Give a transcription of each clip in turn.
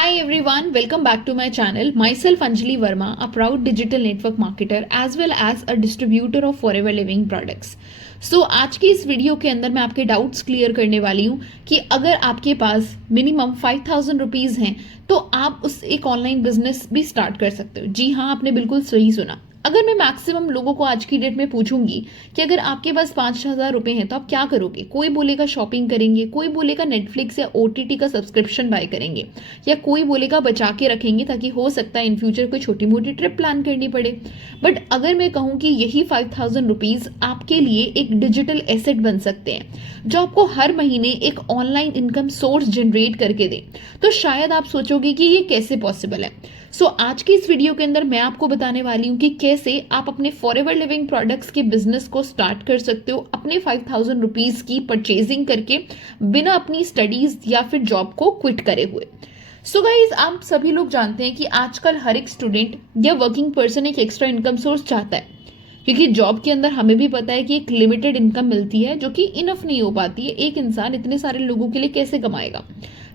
Hi everyone, welcome back to my channel. Myself Anjali Verma, a proud digital network marketer as well as a distributor of Forever Living products. So आज की इस video के अंदर मैं आपके doubts clear करने वाली हूँ कि अगर आपके पास मिनिमम 5000 रुपीज़ हैं तो आप उस एक ऑनलाइन बिजनेस भी स्टार्ट कर सकते हो। जी हाँ, आपने बिल्कुल सही सुना। अगर मैं मैक्सिमम लोगों को आज की डेट में पूछूंगी कि अगर आपके पास 5000 रुपए हैं तो आप क्या करोगे, कोई बोलेगा शॉपिंग करेंगे, कोई बोलेगा नेटफ्लिक्स या ओटीटी का सब्सक्रिप्शन बाय करेंगे, या कोई बोलेगा बचा के रखेंगे ताकि हो सकता है इन फ्यूचर कोई छोटी मोटी ट्रिप प्लान करनी पड़े। बट अगर मैं कहूँ कि यही 5000 रुपीज़ आपके लिए एक डिजिटल एसेट बन सकते हैं जो आपको हर महीने एक ऑनलाइन इनकम सोर्स जनरेट करके दे, तो शायद आप सोचोगे कि ये कैसे पॉसिबल है। सो आज की इस वीडियो के अंदर मैं आपको बताने वाली हूँ कि कैसे आप अपने फॉरएवर लिविंग प्रोडक्ट्स के बिजनेस को स्टार्ट कर सकते हो अपने 5000 रुपीज़ की परचेजिंग करके, बिना अपनी स्टडीज या फिर जॉब को क्विट करे हुए। सो गाइज, आप सभी लोग जानते हैं कि आजकल हर एक स्टूडेंट या वर्किंग पर्सन एक एक्स्ट्रा इनकम सोर्स चाहता है, क्योंकि जॉब के अंदर हमें भी पता है कि एक लिमिटेड इनकम मिलती है जो कि इनफ नहीं हो पाती है। एक इंसान इतने सारे लोगों के लिए कैसे कमाएगा।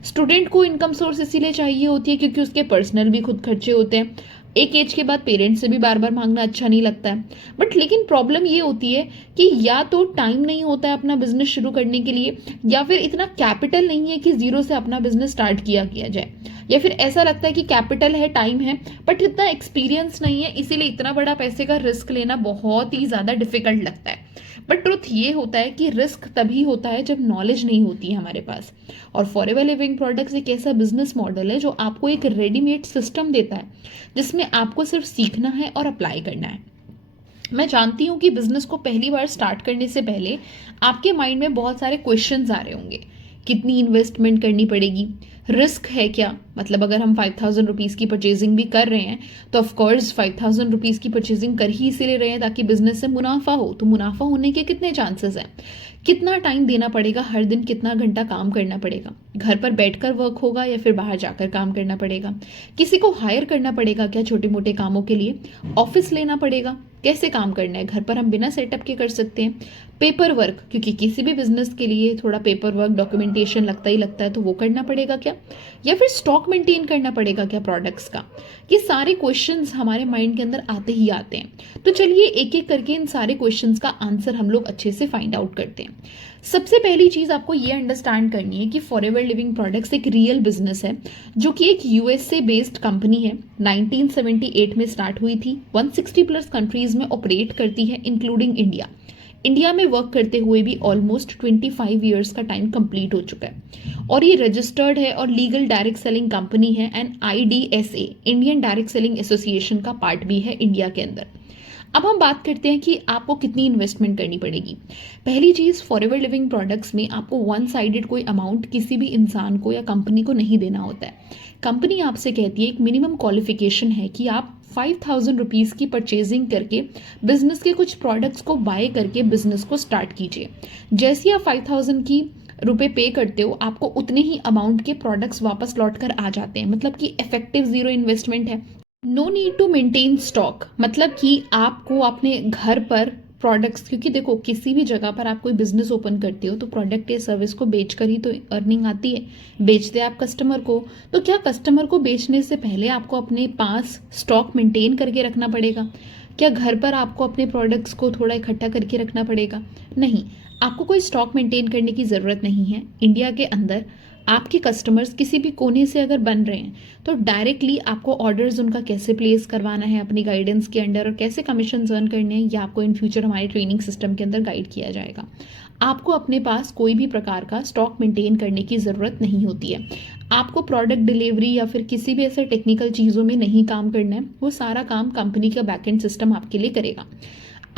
स्टूडेंट को इनकम सोर्स इसीलिए चाहिए होती है क्योंकि उसके पर्सनल भी खुद खर्चे होते हैं। एक एज के बाद पेरेंट्स से भी बार बार मांगना अच्छा नहीं लगता है। बट लेकिन प्रॉब्लम ये होती है कि या तो टाइम नहीं होता है अपना बिजनेस शुरू करने के लिए, या फिर इतना कैपिटल नहीं है कि जीरो से अपना बिजनेस स्टार्ट किया जाए, या फिर ऐसा लगता है कि कैपिटल है, टाइम है, बट इतना एक्सपीरियंस नहीं है, इसीलिए इतना बड़ा पैसे का रिस्क लेना बहुत ही ज़्यादा डिफिकल्ट लगता है। बट ट्रुथ ये होता है कि रिस्क तभी होता है जब नॉलेज नहीं होती है हमारे पास। और फॉरएवर लिविंग प्रोडक्ट्स एक ऐसा बिजनेस मॉडल है जो आपको एक रेडीमेड सिस्टम देता है जिसमें आपको सिर्फ सीखना है और अप्लाई करना है। मैं जानती हूँ कि बिजनेस को पहली बार स्टार्ट करने से पहले आपके माइंड में बहुत सारे क्वेश्चंस आ रहे होंगे। कितनी इन्वेस्टमेंट करनी पड़ेगी, रिस्क है क्या, मतलब अगर हम 5000 रुपीज़ की परचेजिंग भी कर रहे हैं तो ऑफकोर्स 5000 रुपीज़ की परचेजिंग कर ही इसीलिए रहे हैं ताकि बिजनेस से मुनाफा हो, तो मुनाफा होने के कितने चांसेस हैं, कितना टाइम देना पड़ेगा, हर दिन कितना घंटा काम करना पड़ेगा, घर पर बैठकर वर्क होगा या फिर बाहर जाकर काम करना पड़ेगा, किसी को हायर करना पड़ेगा क्या छोटे मोटे कामों के लिए, ऑफिस लेना पड़ेगा, कैसे काम करना है, घर पर हम बिना सेटअप के कर सकते हैं, पेपर वर्क, क्योंकि किसी भी बिजनेस के लिए थोड़ा पेपर वर्क डॉक्यूमेंटेशन लगता ही लगता है, तो वो करना पड़ेगा क्या, या फिर स्टॉक मेंटेन करना पड़ेगा क्या प्रोडक्ट्स का। ये सारे क्वेश्चंस हमारे माइंड के अंदर आते ही आते हैं। तो चलिए एक एक करके इन सारे क्वेश्चंस का आंसर हम लोग अच्छे से फाइंड आउट करते हैं। सबसे पहली चीज़ आपको ये अंडरस्टैंड करनी है कि फॉरएवर लिविंग प्रोडक्ट्स एक रियल बिजनेस है जो कि एक यूएसए बेस्ड कंपनी है। 1978 में स्टार्ट हुई थी, 160 प्लस कंट्रीज में ऑपरेट करती है इंक्लूडिंग इंडिया। इंडिया में वर्क करते हुए भी ऑलमोस्ट 25 ईयर्स का टाइम कंप्लीट हो चुका है, और ये रजिस्टर्ड है और लीगल डायरेक्ट सेलिंग कंपनी है and IDSA Indian direct selling association का पार्ट भी है इंडिया के अंदर। अब हम बात करते हैं कि आपको कितनी इन्वेस्टमेंट करनी पड़ेगी। पहली चीज़, फॉरएवर लिविंग प्रोडक्ट्स में आपको वन साइडेड कोई अमाउंट किसी भी इंसान को या कंपनी को नहीं देना होता है। कंपनी आपसे कहती है, एक मिनिमम क्वालिफिकेशन है कि आप 5000 रुपीज़ की परचेजिंग करके बिजनेस के कुछ प्रोडक्ट्स को बाय करके बिजनेस को स्टार्ट कीजिए। जैसे आप 5000 की रुपए पे करते हो, आपको उतने ही अमाउंट के प्रोडक्ट्स वापस लौट कर आ जाते हैं, मतलब कि इफेक्टिव जीरो इन्वेस्टमेंट है। No need to maintain stock, मतलब कि आपको अपने घर पर प्रोडक्ट्स, क्योंकि देखो किसी भी जगह पर आप कोई बिजनेस ओपन करते हो तो प्रोडक्ट या सर्विस को बेचकर ही तो अर्निंग आती है। बेचते आप कस्टमर को, तो क्या कस्टमर को बेचने से पहले आपको अपने पास स्टॉक मेंटेन करके रखना पड़ेगा? क्या घर पर आपको अपने प्रोडक्ट्स को थोड़ा इकट्ठा करके रखना पड़ेगा? नहीं, आपको कोई स्टॉक मेंटेन करने की ज़रूरत नहीं है। इंडिया के अंदर आपके कस्टमर्स किसी भी कोने से अगर बन रहे हैं तो डायरेक्टली आपको ऑर्डर्स उनका कैसे प्लेस करवाना है अपनी गाइडेंस के अंडर, और कैसे कमीशन अर्न करने हैं, ये आपको इन फ्यूचर हमारे ट्रेनिंग सिस्टम के अंदर गाइड किया जाएगा। आपको अपने पास कोई भी प्रकार का स्टॉक मेंटेन करने की ज़रूरत नहीं होती है। आपको प्रोडक्ट डिलीवरी या फिर किसी भी ऐसे टेक्निकल चीज़ों में नहीं काम करना है, वो सारा काम कंपनी का बैकएंड सिस्टम आपके लिए करेगा।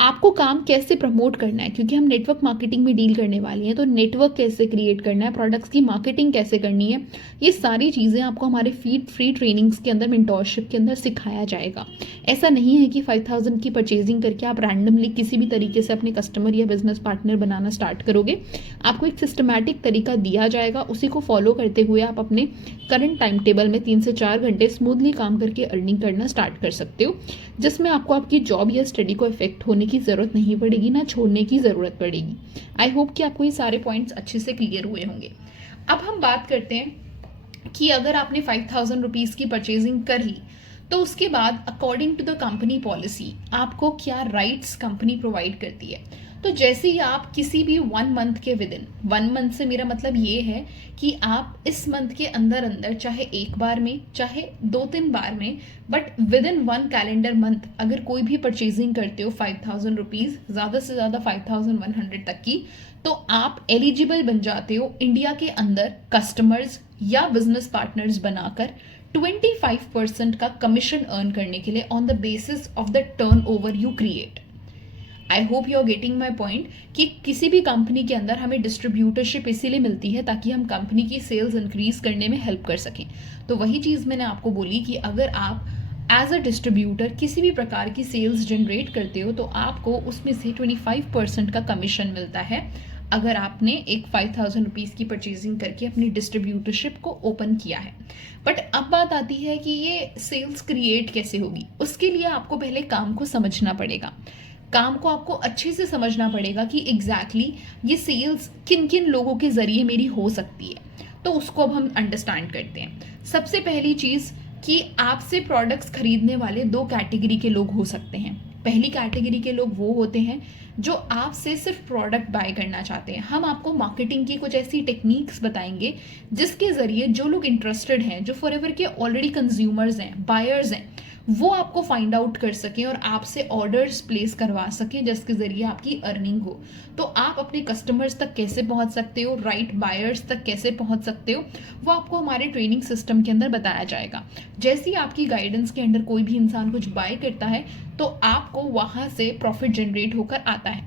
आपको काम कैसे प्रमोट करना है, क्योंकि हम नेटवर्क मार्केटिंग में डील करने वाली हैं, तो नेटवर्क कैसे क्रिएट करना है, प्रोडक्ट्स की मार्केटिंग कैसे करनी है, ये सारी चीज़ें आपको हमारे फ्री ट्रेनिंग्स के अंदर, मेंटोरशिप के अंदर सिखाया जाएगा। ऐसा नहीं है कि 5000 की परचेजिंग करके आप रैंडमली किसी भी तरीके से अपने कस्टमर या बिजनेस पार्टनर बनाना स्टार्ट करोगे। आपको एक सिस्टमैटिक तरीका दिया जाएगा, उसी को फॉलो करते हुए आप अपने करंट टाइम टेबल में 3 से 4 घंटे स्मूथली काम करके अर्निंग करना स्टार्ट कर सकते हो, जिसमें आपको आपकी जॉब या स्टडी को इफेक्ट होने की ज़रूरत नहीं पड़ेगी, ना छोड़ने की ज़रूरत पड़ेगी। आई होप कि आपको ये सारे पॉइंट्स अच्छे से क्लियर हुए होंगे। अब हम बात करते हैं कि अगर आपने 5,000 रुपीज़ की परचेजिंग कर ली तो उसके बाद according to the company policy आपको क्या राइट्स कंपनी प्रोवाइड करती है। तो जैसे ही आप किसी भी 1 मंथ के विद इन, 1 मंथ से मेरा मतलब ये है कि आप इस मंथ के अंदर अंदर चाहे एक बार में चाहे 2-3 बार में, but with in 1 calendar month अगर कोई भी परचेजिंग करते हो 5,000 रुपीज़, ज़्यादा से ज़्यादा 5,100 तक की, तो आप एलिजिबल बन जाते हो इंडिया के अंदर कस्टमर्स या बिजनेस पार्टनर्स बनाकर 25% का कमीशन अर्न करने के लिए on the basis of the turn over you create. I hope you are getting my point कि किसी भी कंपनी के अंदर हमें डिस्ट्रीब्यूटरशिप इसीलिए मिलती है ताकि हम कंपनी की सेल्स इंक्रीज करने में हेल्प कर सकें। तो वही चीज़ मैंने आपको बोली कि अगर आप एज अ डिस्ट्रीब्यूटर किसी भी प्रकार की सेल्स जनरेट करते हो तो आपको उसमें से 25% का कमीशन मिलता है अगर आपने एक 5,000 रुपीज़ की परचेजिंग करके अपनी डिस्ट्रीब्यूटरशिप को ओपन किया है। बट अब बात आती है कि ये सेल्स क्रिएट कैसे होगी। उसके लिए आपको पहले काम को समझना पड़ेगा, काम को आपको अच्छे से समझना पड़ेगा कि एग्जैक्टली ये सेल्स किन किन लोगों के ज़रिए मेरी हो सकती है। तो उसको अब हम अंडरस्टैंड करते हैं। सबसे पहली चीज़ कि आपसे प्रोडक्ट्स खरीदने वाले 2 कैटेगरी के लोग हो सकते हैं। पहली कैटेगरी के लोग वो होते हैं जो आपसे सिर्फ प्रोडक्ट बाय करना चाहते हैं। हम आपको मार्केटिंग की कुछ ऐसी टेक्निक्स बताएंगे जिसके ज़रिए जो लोग इंटरेस्टेड हैं, जो फॉरएवर के ऑलरेडी कंज्यूमर्स हैं, बायर्स हैं, वो आपको फाइंड आउट कर सकें और आपसे ऑर्डर्स प्लेस करवा सकें जिसके ज़रिए आपकी अर्निंग हो। तो आप अपने कस्टमर्स तक कैसे पहुंच सकते हो, राइट बायर्स तक कैसे पहुंच सकते हो, वो आपको हमारे ट्रेनिंग सिस्टम के अंदर बताया जाएगा। जैसे ही आपकी गाइडेंस के अंडर कोई भी इंसान कुछ बाय करता है तो आपको वहाँ से प्रॉफिट जनरेट होकर आता है।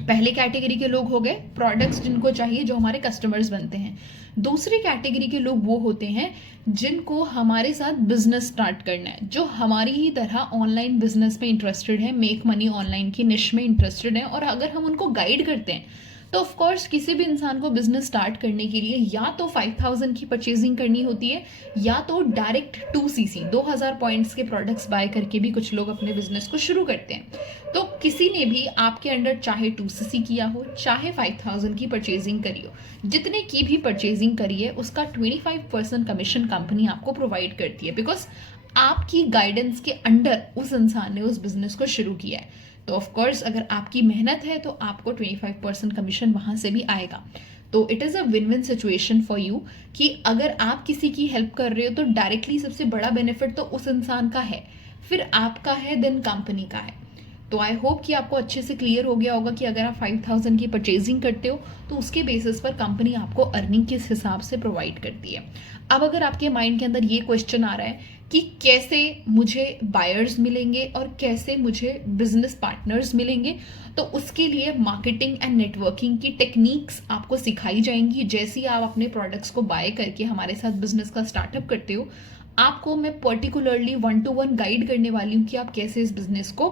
पहले कैटेगरी के लोग हो गए प्रोडक्ट्स जिनको चाहिए, जो हमारे कस्टमर्स बनते हैं। दूसरी कैटेगरी के लोग वो होते हैं जिनको हमारे साथ बिजनेस स्टार्ट करना है, जो हमारी ही तरह ऑनलाइन बिजनेस में इंटरेस्टेड है, मेक मनी ऑनलाइन की निश में इंटरेस्टेड है। और अगर हम उनको गाइड करते हैं तो ऑफ कोर्स किसी भी इंसान को बिजनेस स्टार्ट करने के लिए या तो 5,000 की परचेजिंग करनी होती है या तो डायरेक्ट 2cc 2,000 पॉइंट्स के प्रोडक्ट्स बाय करके भी कुछ लोग अपने बिजनेस को शुरू करते हैं। तो किसी ने भी आपके अंडर चाहे 2cc किया हो चाहे 5,000 की परचेजिंग करी हो, जितने की भी परचेजिंग करी है उसका 25% कमीशन कंपनी आपको प्रोवाइड करती है, बिकॉज आपकी गाइडेंस के अंडर उस इंसान ने उस बिजनेस को शुरू किया है। तो ऑफ कोर्स अगर आपकी मेहनत है तो आपको 25% कमीशन वहाँ से भी आएगा। तो it is a win win situation for you कि अगर आप किसी की हेल्प कर रहे हो तो डायरेक्टली सबसे बड़ा बेनिफिट तो उस इंसान का है, फिर आपका है, देन कंपनी का है। तो आई होप कि आपको अच्छे से क्लियर हो गया होगा कि अगर आप 5,000 की परचेजिंग करते हो तो उसके बेसिस पर कंपनी आपको अर्निंग किस हिसाब से प्रोवाइड करती है। अब अगर आपके माइंड के अंदर ये क्वेश्चन आ रहा है कि कैसे मुझे बायर्स मिलेंगे और कैसे मुझे बिजनेस पार्टनर्स मिलेंगे, तो उसके लिए मार्केटिंग एंड नेटवर्किंग की टेक्निक्स आपको सिखाई जाएंगी। जैसे ही आप अपने प्रोडक्ट्स को बाय करके हमारे साथ बिजनेस का स्टार्टअप करते हो, आपको मैं पर्टिकुलरली 1-to-1 गाइड करने वाली हूँ कि आप कैसे इस बिजनेस को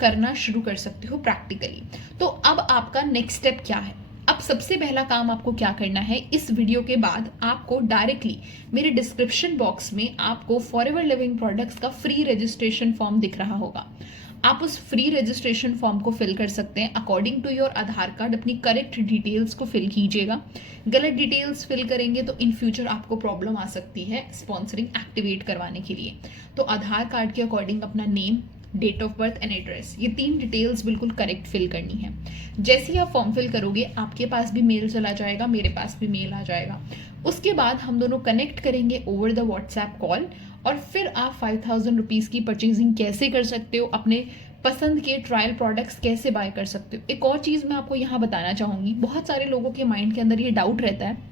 करना शुरू कर सकते हो प्रैक्टिकली। तो अब आपका नेक्स्ट स्टेप क्या है? अब सबसे पहला काम आपको क्या करना है, इस वीडियो के बाद आपको डायरेक्टली मेरे डिस्क्रिप्शन बॉक्स में आपको फॉरएवर लिविंग प्रोडक्ट्स का फ्री रजिस्ट्रेशन फॉर्म दिख रहा होगा। आप उस फ्री रजिस्ट्रेशन फॉर्म को फिल कर सकते हैं according to your Aadhaar card. अपनी करेक्ट डिटेल्स को फिल कीजिएगा। गलत डिटेल्स फिल करेंगे तो इन फ्यूचर आपको प्रॉब्लम आ सकती है स्पॉन्सरिंग एक्टिवेट करवाने के लिए। तो आधार कार्ड के अकॉर्डिंग अपना name, date of birth and address, ये 3 डिटेल्स बिल्कुल करेक्ट फिल करनी है। जैसे ही आप फॉर्म फिल करोगे आपके पास भी मेल चला जाएगा, मेरे पास भी मेल आ जाएगा। उसके बाद हम दोनों कनेक्ट करेंगे ओवर द व्हाट्सएप कॉल और फिर आप 5,000 रुपीज़ की परचेजिंग कैसे कर सकते हो, अपने पसंद के ट्रायल प्रोडक्ट्स कैसे बाय कर सकते हो। एक और चीज़ मैं आपको यहाँ बताना चाहूँगी, बहुत सारे लोगों के माइंड के अंदर ये डाउट रहता है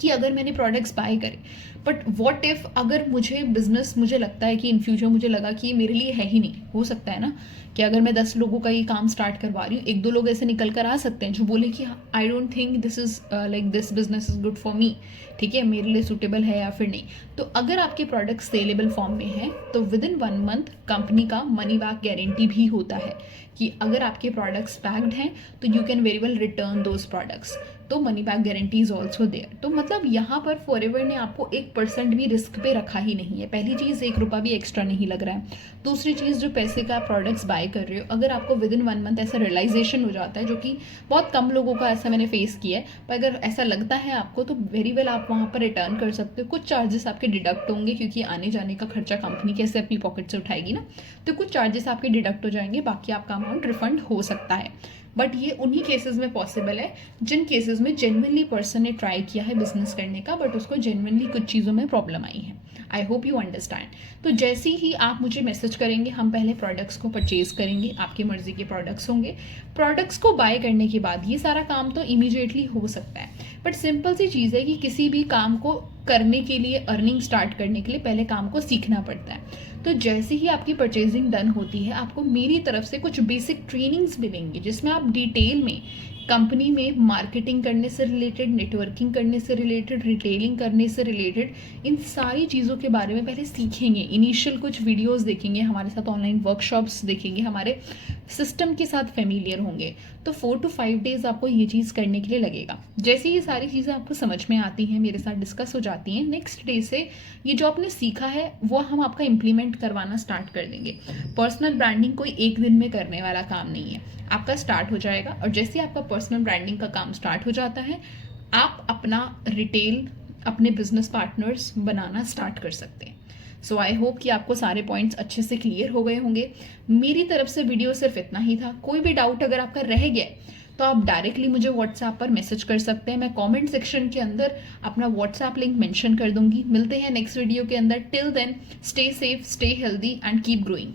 कि अगर मैंने प्रोडक्ट्स बाय करे बट व्हाट इफ अगर मुझे लगता है कि इन फ्यूचर मुझे लगा कि ये मेरे लिए है ही नहीं। हो सकता है ना कि अगर मैं 10 लोगों का ये काम स्टार्ट करवा रही हूँ, 1-2 लोग ऐसे निकल कर आ सकते हैं जो बोले कि I don't think this is like this business is good for me, ठीक है, मेरे लिए सूटेबल है या फिर नहीं। तो अगर आपके प्रोडक्ट सेलेबल फॉर्म में है तो विद इन 1 मंथ कंपनी का मनी बैक गारंटी भी होता है कि अगर आपके प्रोडक्ट्स पैक्ड हैं तो you can very well return those products. तो money back guarantee is also there. तो मतलब यहाँ पर फॉरएवर ने आपको 1% भी रिस्क पे रखा ही नहीं है। पहली चीज़, 1 रुपया भी एक्स्ट्रा नहीं लग रहा है। दूसरी चीज़, जो पैसे का प्रोडक्ट्स बाय कर रहे हो, अगर आपको विद इन 1 मंथ ऐसा रियलाइजेशन हो जाता है, जो कि बहुत कम लोगों का ऐसा मैंने फेस किया है, पर अगर ऐसा लगता है आपको तो वेरी वेल आप वहाँ पर रिटर्न कर सकते हो। कुछ चार्जेस आपके डिडक्ट होंगे, क्योंकि आने जाने का खर्चा कंपनी कैसे अपनी पॉकेट से उठाएगी ना, तो कुछ चार्जेस आपके डिडक्ट हो जाएंगे, बाकी आपका अमाउंट रिफंड हो सकता है। बट ये उन्हीं केसेस में पॉसिबल है जिन केसेस में जेन्युइनली पर्सन ने ट्राई किया है बिजनेस करने का, बट उसको जेन्युइनली कुछ चीज़ों में प्रॉब्लम आई है। आई होप यू अंडरस्टैंड। तो जैसे ही आप मुझे मैसेज करेंगे, हम पहले प्रोडक्ट्स को परचेज करेंगे। आपकी मर्जी के प्रोडक्ट्स होंगे। प्रोडक्ट्स को बाय करने के बाद ये सारा काम तो इमीडिएटली हो सकता है, बट सिंपल सी चीज़ है कि किसी भी काम को करने के लिए, अर्निंग स्टार्ट करने के लिए पहले काम को सीखना पड़ता है। तो जैसे ही आपकी परचेजिंग डन होती है, आपको मेरी तरफ से कुछ बेसिक ट्रेनिंग्स मिलेंगी, जिसमें आप डिटेल में कंपनी में मार्केटिंग करने से रिलेटेड, नेटवर्किंग करने से रिलेटेड, रिटेलिंग करने से रिलेटेड, इन सारी चीज़ों के बारे में पहले सीखेंगे। इनिशियल कुछ वीडियोस देखेंगे, हमारे साथ ऑनलाइन वर्कशॉप्स देखेंगे, हमारे सिस्टम के साथ फेमिलियर होंगे। तो 4 to 5 डेज आपको ये चीज़ करने के लिए लगेगा। जैसे ये सारी चीज़ें आपको समझ में आती हैं, मेरे साथ डिस्कस हो जाती हैं, नेक्स्ट डे से ये जो आपने सीखा है वो हम आपका इम्प्लीमेंट करवाना स्टार्ट कर देंगे। पर्सनल ब्रांडिंग कोई एक दिन में करने वाला काम नहीं है, आपका स्टार्ट हो जाएगा। और जैसे आपका पर्सनल ब्रांडिंग का काम स्टार्ट हो जाता है, आप अपना रिटेल, अपने बिजनेस पार्टनर्स बनाना स्टार्ट कर सकते हैं। सो आई होप कि आपको सारे पॉइंट्स अच्छे से क्लियर हो गए होंगे। मेरी तरफ से वीडियो सिर्फ इतना ही था। कोई भी डाउट अगर आपका रह गया तो आप डायरेक्टली मुझे व्हाट्सएप पर मैसेज कर सकते हैं। मैं कमेंट सेक्शन के अंदर अपना व्हाट्सएप लिंक मेंशन कर दूंगी। मिलते हैं नेक्स्ट वीडियो के अंदर। Till then, stay safe, stay healthy and keep growing.